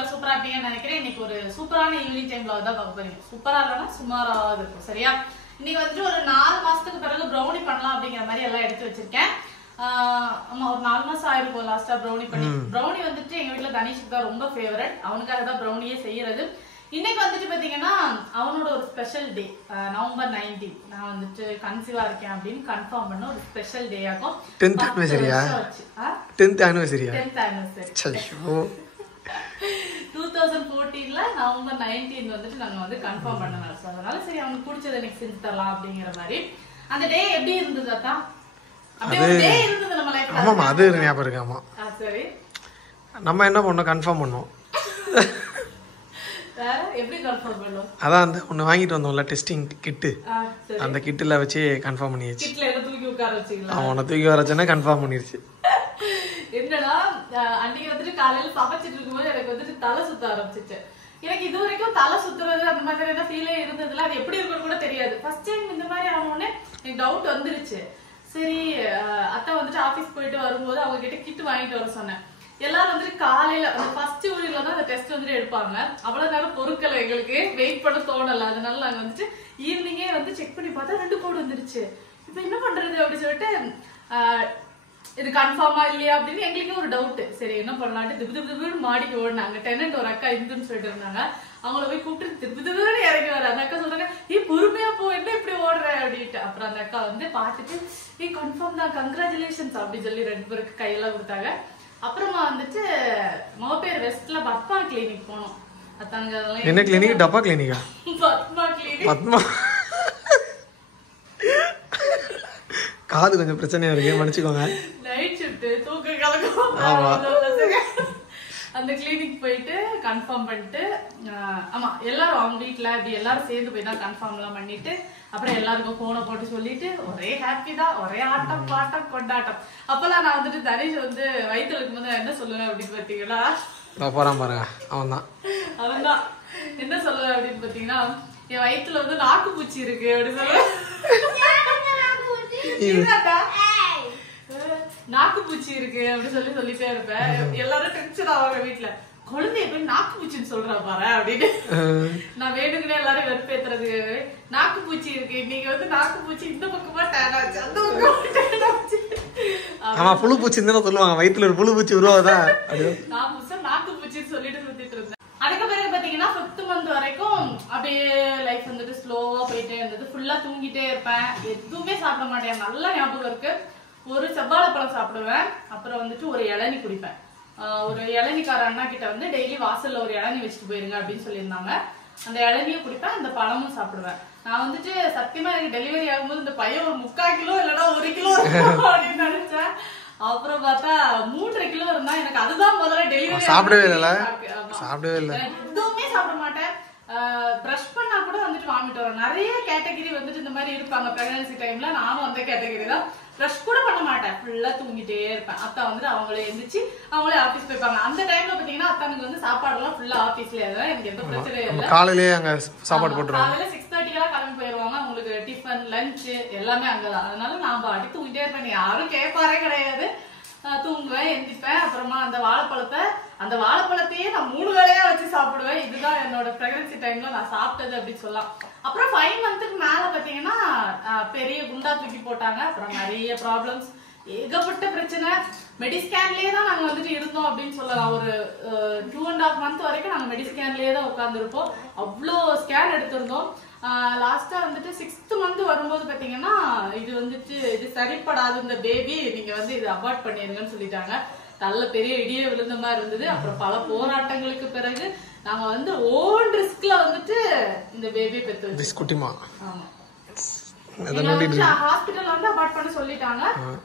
எல்லாரும் சூப்பரா இருப்பீங்கன்னு நினைக்கிறேன். இன்னைக்கு ஒரு சூப்பரான ஈவினிங் டைம் vlog தான் பார்க்க போறீங்க. சூப்பரா இல்லைன்னா சுமாராக இருக்கும். சரியா? இன்னைக்கு வந்துட்டு ஒரு 4 மாசத்துக்கு பிறகு ப்ரௌனி பண்ணலாம் அப்படிங்கிற மாதிரி எல்லாம் எடுத்து வச்சிருக்கேன். ஆமா, ஒரு 4 மாசம் ஆயிருக்கும் லாஸ்டா ப்ரௌனி பண்ணி. ப்ரௌனி வந்துட்டு எங்க வீட்டுல தனிஷுக்கு தான் ரொம்ப ஃபேவரட். அவனுக்காக தான் ப்ரௌனியே செய்யறது. இன்னைக்கு வந்துட்டு பாத்தீங்கன்னா அவனோட ஒரு ஸ்பெஷல் டே. நவம்பர் 19 நான் வந்துட்டு கன்சீவா இருக்கேன் அப்படின்னு கன்ஃபார்ம் பண்ண ஒரு ஸ்பெஷல் டே ஆகும். 10th anniversary-யா? 10th anniversary-யா? 10th anniversary. ஐயோ 2014ல நவம்பர் 19 வந்துட்டு நாங்க வந்து கன்ஃபார்ம் பண்ணனால அதனால சரி அவனுக்கு பிடிச்சதை எனக்கு செஞ்சு தரலாம் அப்படிங்கிற மாதிரி. அந்த டே எப்படி இருந்தது அத்தா? அப்படியே ஒரு டே இருந்தது நம்ம லைஃப்ல. ஆமாமா, அது ஞாபகம் இருக்கு. ஆமா, சரி. நம்ம என்ன பண்ணோம், கன்ஃபார்ம் பண்ணோம். எப்படி கன்ஃபார்ம் பண்ணோம்? அதான் அந்த ஒன்று வாங்கிட்டு வந்தோம்ல, டெஸ்டிங் கிட்டு, அந்த கிட்டில் வச்சு கன்ஃபார்ம் பண்ணிடுச்சு. கிட்ல எல்லாம் தூக்கி உட்கார வச்சிங்களா? அவனை தூக்கி வர வச்சோன்னா கன்ஃபார்ம் பண்ணிடுச்சு. என்னன்னா அன்னைக்கு வந்துட்டு காலையில சமைச்சிட்டு இருக்கும்போது எனக்கு வந்துட்டு தலை சுத்த ஆரம்பிச்சிச்சு. எனக்கு இது வரைக்கும் தலை சுத்துறது அந்த மாதிரி ஃபீலே இருந்ததுல, அது எப்படி இருக்குன்னு கூட தெரியாது. ஃபர்ஸ்ட் டைம் இந்த மாதிரி ஆனோடனே எனக்கு டவுட் வந்துருச்சு. சரி, அத்தை வந்துட்டு ஆபீஸ் போயிட்டு வரும்போது அவங்க கிட்ட கிட்டு வாங்கிட்டு வர சொன்னேன். எல்லாரும் வந்துட்டு காலையில ஃபர்ஸ்ட் ஊரில தான் அந்த டெஸ்ட் வந்துட்டு எடுப்பாங்க. அவ்வளவு நேரம் பொருட்கள் எங்களுக்கு வெயிட் பண்ண தோணல. அதனால நாங்க வந்துட்டு ஈவினிங்கே வந்து செக் பண்ணி பார்த்தா 2 கோடு வந்துருச்சு. இப்ப என்ன பண்றது அப்படின்னு சொல்லிட்டு இது கன்ஃபார்மா இல்லையா அப்படின்னு எங்களுக்கு ஒரு டவுட். சரி என்ன பண்ணலான்ட்டு திப்பு மாடிக்கு ஓடினாங்க. டெனன்ட் ஒரு அக்கா இருந்துன்னு சொல்லிட்டு இருந்தாங்க. அவங்கள போய் கூப்பிட்டு திப்பு இறங்கி வர. அந்த அக்கா சொல்றாங்க, பொறுமையா போ, என்ன இப்படி ஓடுற அப்படின்ட்டு. அப்புறம் அந்த அக்கா வந்து பார்த்துட்டு கன்ஃபார்ம் தான், கங்க்ராச்சுலேஷன்ஸ் அப்படின்னு சொல்லி 2 பேருக்கு கையெல்லாம் கொடுத்தாங்க. அப்புறமா வந்துட்டு மோபேர் வெஸ்ட்ல பத்மா கிளினிக் போனோம். என்ன கிளினிக்? டப்பா கிளினிக்கா? பத்மா கிளினிக். பத்மா காது கொஞ்சம் பிரச்சனையா இருக்கு, மன்னிச்சுக்கோங்க. நைட் ஷிஃப்ட் தூக்க கலக்கும். அந்த கிளினிக் போயிட்டு கன்ஃபார்ம் பண்ணிட்டு, ஆமா எல்லாரும் அவங்க வீட்டுல இப்படி எல்லாரும் சேர்ந்து போய் தான் கன்ஃபார்ம் எல்லாம் பண்ணிட்டு அப்புறம் எல்லாருக்கும் போனை போட்டு சொல்லிட்டு ஒரே ஹாப்பி தான், ஒரே ஆட்டம் பாட்டம் கொண்டாட்டம். அப்பெல்லாம் நான் வந்துட்டு தனிஷ் வந்து வயிற்றுல இருக்கும்போது என்ன சொல்லுவேன் அப்படின்னு பாத்தீங்கன்னா, போறான் பாருங்க அவன் தான் என்ன சொல்லுவேன் அப்படின்னு பாத்தீங்கன்னா, என் வயிற்றுல வந்து நாக்கு பூச்சி இருக்கு அப்படின்னு சொல்லுவேன். நாக்கு பூச்சி இருக்கு அப்படின்னு சொல்லிட்டே இருப்பேன். எல்லாரும் டென்ஷன் ஆவாங்க வீட்டுல. குழந்தைய போய் நாக்கு பூச்சின்னு சொல்றா பாரு அப்படின்னு. நான் வேணுங்கன்னே எல்லாரும் வெறுப்பேத்துறது. நாக்கு பூச்சி இருக்கு, நீங்க வந்து நாக்கு பூச்சி இந்த பக்கமா டேன் ஆச்சு, அந்த பக்கமா டேன் ஆச்சு. ஆமா, புழு பூச்சின்னு தானே சொல்லுவாங்க. வயிற்றுல ஒரு புழு பூச்சி உருவாதா? நான் புதுசா நாக்கு பூச்சின்னு சொல்லிட்டு சுத்திட்டு இருந்தேன். அதுக்கு பிறகு பாத்தீங்கன்னா 5th மந்த் வரைக்கும் அப்படியே லைஃப் வந்துட்டு ஸ்லோவா போயிட்டே இருந்தது. ஃபுல்லா தூங்கிட்டே இருப்பேன், எதுவுமே சாப்பிட மாட்டேன். நல்லா ஞாபகம் இருக்கு, ஒரு செவ்வாழைப்பழம் சாப்பிடுவேன், அப்புறம் வந்துட்டு ஒரு இளநி குடிப்பேன். ஒரு இளநிக்கார அண்ணா கிட்ட வந்து டெய்லி வாசல்ல ஒரு இளநி வச்சுட்டு போயிருங்க அப்படின்னு சொல்லியிருந்தாங்க. அந்த இளநியும் குடிப்பேன், அந்த பழமும் சாப்பிடுவேன். நான் வந்துட்டு சத்தியமா எனக்கு டெலிவரி ஆகும்போது இந்த பையன் ஒரு 3/4 கிலோ இல்லைன்னா 1 கிலோ அப்படின்னு நினைச்சேன். அப்புறம் பார்த்தா 3.5 கிலோ இருந்தா. எனக்கு அதுதான் முதல்ல டெலிவரி. சாப்பிடவே இல்லை, எதுவுமே சாப்பிட மாட்டேன். பிரஷ் பண்ணா கூட வந்துட்டு வாமிட் வரும். நிறைய கேட்டகரி வந்துட்டு இந்த மாதிரி இருப்பாங்க பிரெக்னன்சி டைம்ல. நானும் அந்த கேட்டகரி தான். பிரஷ் கூட பண்ண மாட்டேன், ஃபுல்லா தூங்கிட்டே இருப்பேன். அத்தா வந்துட்டு அவங்களே எந்திரிச்சு அவங்களே ஆபீஸ் போய்ப்பாங்க. அந்த டைம்ல பாத்தீங்கன்னா அத்தானுக்கு வந்து சாப்பாடு எல்லாம் ஃபுல்லா ஆபீஸ்ல. அதெல்லாம் எனக்கு எந்த பிரச்சனையும் இல்லை. காலையிலேயே அங்க சாப்பாடு போட்டுருவாங்க. காலையில 6:30 கிளம்பி போயிருவாங்க. அவங்களுக்கு டிஃபன் லஞ்ச் எல்லாமே அங்கதான். அதனால நான் பாடி தூங்கிட்டே இருப்பேன். யாரும் கேட்பாரே கிடையாது. தூங்குவேன், எந்திப்பேன். அப்புறமா அந்த வாழைப்பழத்தையே நான் 3 வேளையா வச்சு சாப்பிடுவேன். இதுதான் என்னோட பிரெக்னன்சி டைம்ல நான் சாப்பிட்டது அப்படின்னு சொல்லலாம். அப்புறம் 5 மந்த்துக்கு மேல பாத்தீங்கன்னா பெரிய குண்டா தூக்கி போட்டாங்க. அப்புறம் நிறைய ப்ராப்ளம்ஸ், ஏகப்பட்ட பிரச்சனை. மெடிஸ்கேன்லயே தான் நாங்க வந்துட்டு இருந்தோம் அப்படின்னு சொல்லலாம். ஒரு 2.5 மந்த் வரைக்கும் நாங்க மெடிஸ்கேன்லயே தான் உட்காந்துருப்போம். அவ்வளோ ஸ்கேன் எடுத்திருந்தோம். லாஸ்டா வந்துட்டு 6th மந்த் வரும்போது பாத்தீங்கன்னா இது சரிப்படாது இந்த பேபி, நீங்க வந்து இது அபார்ட் பண்ணிருங்கன்னு சொல்லிட்டாங்க. நல்ல பெரிய இடியே விழுந்த மாதிரி இருந்தது. அப்புறம் பல போராட்டங்களுக்கு பிறகு நாங்க வந்து ஓன் ரிஸ்க்ல வந்துட்டு இந்த பேபியை பெற்று. ஆமா, ஹாஸ்பிட்டல் வந்து அபார்ட் பண்ண சொல்லிட்டாங்க.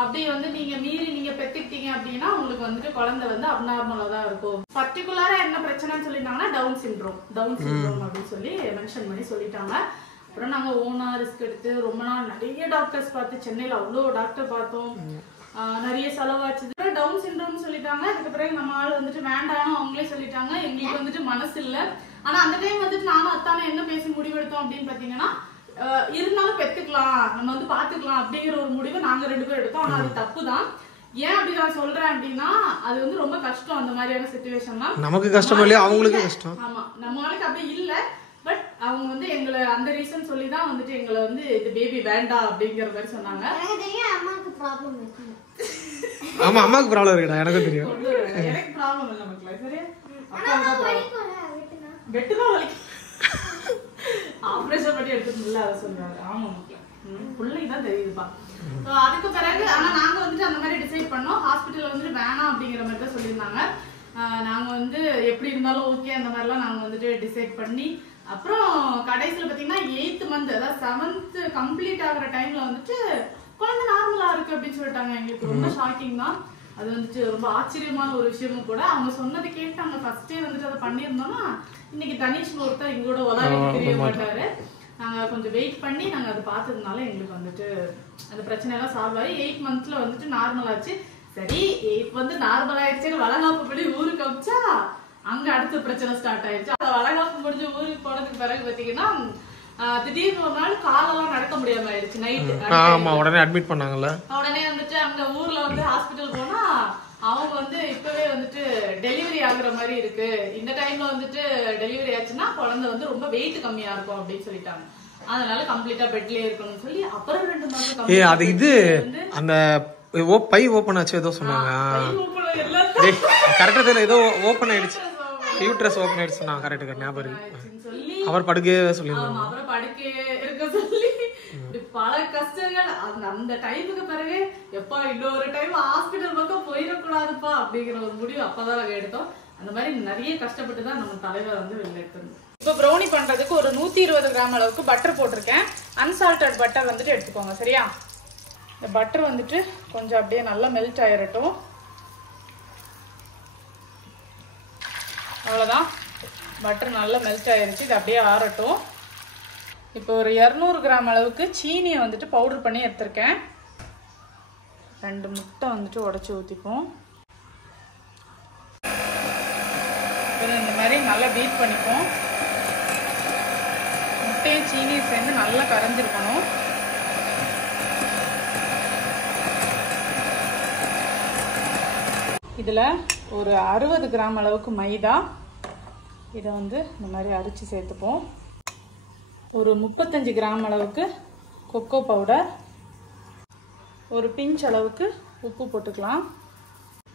அப்படி வந்து நீங்க பெத்துக்கிட்டீங்க அப்படின்னா உங்களுக்கு வந்துட்டு குழந்தை வந்து அப்நார்மலா தான் இருக்கும். பர்டிகுலரா என்ன பிரச்சனைன்னு சொல்லிட்டாங்கன்னா டவுன் சிண்ட்ரோம் அப்படின்னு சொல்லி மென்ஷன் பண்ணி சொல்லிட்டாங்க. அப்புறம் நாங்க ஓனா ரிஸ்க் எடுத்து ரொம்ப நாள் நிறைய டாக்டர்ஸ் பார்த்து, சென்னையில அவ்வளவு டாக்டர் பார்த்தோம். நிறைய செலவாச்சு. டவுன் சிண்ட்ரோம் சொல்லிட்டாங்க. அதுக்கு பிறகு நம்ம ஆள் வந்துட்டு வேண்டாம் அவங்களே சொல்லிட்டாங்க. எங்களுக்கு வந்துட்டு மனசு இல்ல. ஆனா அந்த டைம் வந்துட்டு நானும் அத்தானே என்ன பேசி முடிவெடுத்தோம் அப்படின்னு பாத்தீங்கன்னா, இருந்தாலும் பெத்துக்கலாம், நம்ம வந்து பாத்துக்கலாம் அப்படிங்கிற ஒரு முடிவை நாங்க 2 பேரும் எடுத்தோம். ஆனா அது தப்பு தான். ஏன் அப்படி நான் சொல்றேன் அப்படின்னா அது வந்து ரொம்ப கஷ்டம் அந்த மாதிரியான சிச்சுவேஷன்லாம். நமக்கு கஷ்டம் இல்லையா, அவங்களுக்கு கஷ்டம். ஆமா, நம்ம ஆளுக்கு அப்படி இல்ல. பட் அவங்க வந்து எங்களை அந்த ரீசன் சொல்லி தான் வந்துட்டு எங்களை வந்து இது பேபி வேண்டாம் அப்படிங்கிற மாதிரி சொன்னாங்க. அம்மாவுக்கு ப்ராப்ளம் இருக்கு. ஆமா, அம்மாவுக்கு ப்ராப்ளம் இருக்குடா, எனக்கும் தெரியும். எனக்கு ப்ராப்ளம் இல்லை மக்களே, சரியா? வெட்டுதான் வலிக்கும். ஆபரேஷன் பண்ணி எடுத்துட்டு அதை சொல்றாரு. ஆமா மக்களே, பிள்ளைக்கு தான் தெரியுதுப்பா. அதுக்கு பிறகு ஆனா நாங்க வந்துட்டு அந்த மாதிரி டிசைட் பண்ணோம். ஹாஸ்பிட்டல் வந்துட்டு வேணாம் அப்படிங்கிற மாதிரி தான் சொல்லியிருந்தாங்க. நாங்க வந்து எப்படி இருந்தாலும் ஓகே அந்த மாதிரிலாம் நாங்க வந்துட்டு டிசைட் பண்ணி அப்புறம் கடைசியில் பார்த்தீங்கன்னா 8th month அதாவது 7th கம்ப்ளீட் ஆகிற டைம்ல வந்துட்டு குழந்தை நார்மலா இருக்கு அப்படின்னு சொல்லிட்டாங்க. எங்களுக்கு ரொம்ப ஷாக்கிங் தான். அது வந்துட்டு ரொம்ப ஆச்சரியமான ஒரு விஷயமும் கூட. அவங்க சொன்னதை கேட்டு நாங்க ஃபர்ஸ்டே வந்துட்டு அதை பண்ணியிருந்தோம்னா இன்னைக்கு தனிஷ் ஒருத்தர் எங்களோட உலக தெரிய மாட்டாரு. நாங்க கொஞ்சம் வெயிட் பண்ணி நாங்க அதை பார்த்ததுனால எங்களுக்கு வந்துட்டு அந்த பிரச்சனை எல்லாம் சால்வ் ஆகி 8th monthல வந்துட்டு நார்மல் ஆச்சு. சரி, 8th வந்து நார்மல் ஆயிடுச்சுன்னு வளகாப்பு படி ஊருக்கு அமிச்சா அங்க அடுத்த பிரச்சனை ஸ்டார்ட் ஆயிடுச்சு. வளகாப்பு முடிஞ்சு ஊருக்கு போனதுக்கு பிறகு பாத்தீங்கன்னா திடீர்னு ஒரு நாள் காலெல்லாம் நடக்க முடியாம ஆயிடுச்சு. நைட் உடனே அட்மிட் பண்ணாங்கல்ல. உடனே வந்துட்டு அங்க ஊர்ல வந்து ஹாஸ்பிட்டல் போனா அவங்க வந்து இப்பவே வந்துட்டு டெலிவரி ஆகுற மாதிரி இருக்கு, இந்த டைம்ல வந்துட்டு டெலிவரி ஆச்சுன்னா குழந்தை வந்து ரொம்ப வெயிட் கம்மியா இருக்கும் அப்படின்னு சொல்லிட்டாங்க. அதனால கம்ப்ளீட்டா பெட்லயே இருக்கணும்னு சொல்லி அப்புறம் 2 மாசம் அது இது அந்த பை ஓபன் ஆச்சு ஏதோ சொன்னாங்க. கரெக்டா தெரியல, ஏதோ ஓபன் ஆயிடுச்சு, யூட்ரஸ் ஓபன் ஆயிடுச்சு சொன்னாங்க. கரெக்ட் ஞாபகம் இருக்கு. அவர் படுக்கையே சொல்லியிருந்தாங்க. அப்புறம் படுக்கையே இருக்க சொல்லி பல கஷ்டங்கள். அந்த டைமுக்கு பிறகு எப்பா இன்னொரு டைம் ஹாஸ்பிட்டல் பக்கம் போயிடக்கூடாதுப்பா அப்படிங்கிற ஒரு முடிவு அப்பதான் நாங்க எடுத்தோம். அந்த மாதிரி நிறைய கஷ்டப்பட்டு தான் நம்ம தலைவர் வந்து வெளில எடுத்திருந்தோம். இப்போ ப்ரௌனி பண்றதுக்கு ஒரு 120 கிராம் அளவுக்கு பட்டர் போட்டிருக்கேன். அன்சால்டட் பட்டர் வந்துட்டு எடுத்துக்கோங்க, சரியா? இந்த பட்டர் வந்துட்டு கொஞ்சம் அப்படியே நல்லா மெல்ட் ஆயிரட்டும். அவ்வளோதான், பட்டர் நல்லா மெல்ட் ஆயிருச்சு. இது அப்படியே ஆறட்டும். இப்போ ஒரு 200 கிராம் அளவுக்கு சீனியை வந்துட்டு பவுடர் பண்ணி எடுத்திருக்கேன். 2 முட்டை வந்துட்டு உடைச்சி ஊற்றிப்போம். இந்த மாதிரி நல்லா பீட் பண்ணிப்போம். முட்டையும் சீனியும் சேர்ந்து நல்லா கரைஞ்சிருக்கணும். இதில் ஒரு 60 கிராம் அளவுக்கு மைதா, இதை வந்து இந்த மாதிரி அரைச்சி சேர்த்துப்போம். ஒரு 35 கிராம் அளவுக்கு கொக்கோ பவுடர், ஒரு பிஞ்ச் அளவுக்கு உப்பு போட்டுக்கலாம்.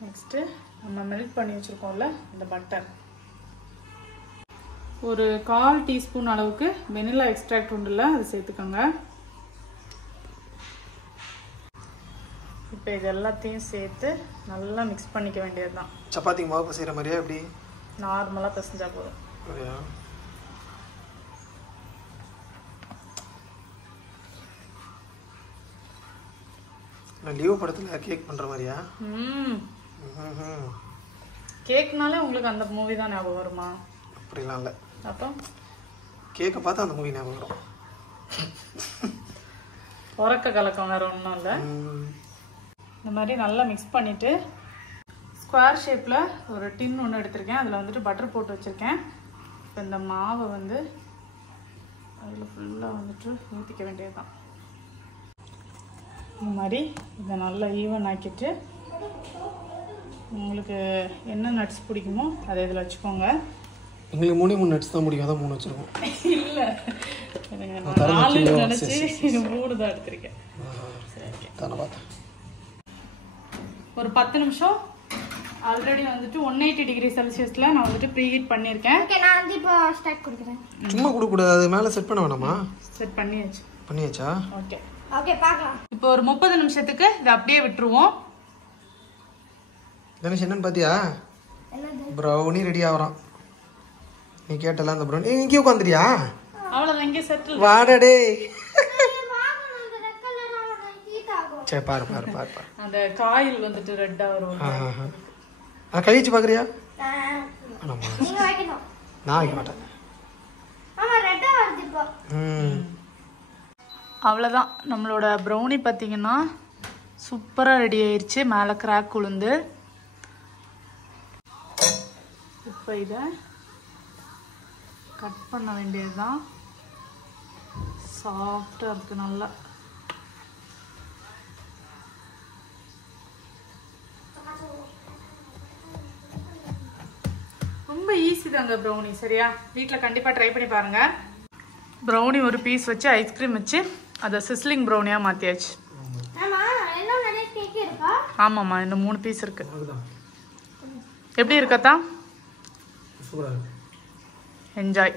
நெக்ஸ்ட்டு நம்ம மெல்ட் பண்ணி வச்சுருக்கோம்ல இந்த பட்டர், ஒரு 1/4 டீஸ்பூன் அளவுக்கு வெனிலா எக்ஸ்ட்ராக்ட் உண்டுல அது சேர்த்துக்கோங்க. இப்போ இது எல்லாத்தையும் சேர்த்து நல்லா மிக்ஸ் பண்ணிக்க வேண்டியது தான். சப்பாத்தி மாவு பிசைகிற மாதிரியா? எப்படி நார்மலாக பிசைஞ்சா போதும். லீவ் படத்துல கேக் பண்ற மாதிரியா? கேக்னாலே உங்களுக்கு அந்த மூவி தான் ஞாபகம் வருமா? அப்படிலாம் இல்லை. அப்போ கேக்கை பார்த்தா அந்த மூவி ஞாபகம் வரும். உரக்க கலக்கம் வேற ஒன்றும் இல்லை. இந்த மாதிரி நல்லா மிக்ஸ் பண்ணிட்டு ஸ்கொயர் ஷேப்ல ஒரு டின் ஒன்று எடுத்திருக்கேன். அதில் வந்துட்டு பட்டர் போட்டு வச்சிருக்கேன். இப்போ இந்த மாவை வந்து அதில் ஃபுல்லாக வந்துட்டு ஊற்றிக்க வேண்டியது தான். இந்த மாதிரி இதை நல்லா ஈவன் ஆக்கிட்டு உங்களுக்கு என்ன நட்ஸ் பிடிக்குமோ அதை இதில் வச்சுக்கோங்க. எங்களுக்கு 3 நட்ஸ் தான் பிடிக்கும், அதான் 3 வச்சுருக்கோம். இல்லை, 4 நினச்சி 3 தான் எடுத்திருக்கேன். ஒரு 10 நிமிஷம் ஆல்ரெடி வந்துட்டு 180 டிகிரி செல்சியஸ்ல நான் வந்துட்டு ப்ரீஹீட் பண்ணியிருக்கேன். ஓகே, நான் வந்து இப்போ ஸ்டார்ட் கொடுக்குறேன். சும்மா கொடுக்கக்கூடாது, மேலே செட் பண்ண வேணாமா? செட் பண்ணியாச்சு. பண்ணியாச்சா? ஓகே ஓகே, பார்க்கலாம். இப்போ ஒரு 30 நிமிஷத்துக்கு இதை அப்படியே விட்டுருவோம். தனுஷ் என்னன்னு பார்த்தியா? ப்ரௌனி ரெடி ஆகிறான். நீ கேட்டல அந்த ப்ரௌனி இங்கே உட்காந்துறியா? அவ்வளோதான், இங்கே செட்டில். வாடடே. சரி, பாரு பாரு பாரு பாரு. அந்த காயில் வந்துட்டு ரெட்டா வரும். அதை கழிச்சு பார்க்குறியா? நீங்க வைக்கணும். நான் வைக்க மாட்டேன். ஆமா, ரெட்டா வருது இப்போ. அவ்வளோதான், நம்மளோட ப்ரௌனி பார்த்தீங்கன்னா சூப்பராக ரெடி ஆயிடுச்சு. மேலே கிராக் உளுந்து. இப்போ இதை கட் பண்ண வேண்டியது தான். சாஃப்டாக இருக்குது நல்லா. ரொம்ப ஈஸி தாங்க ப்ரௌனி. சரியா, வீட்டில் கண்டிப்பாக ட்ரை பண்ணி பாருங்க. ப்ரௌனி ஒரு பீஸ் வச்சு ஐஸ்கிரீம் வச்சு அதை சிஸ்லிங் ப்ரௌனியாக மாற்றியாச்சு. ஆமாம்மா, இன்னும் 3 பீஸ் இருக்கு. எப்படி இருக்கத்தா? சூப்பராக என்ஜாய்.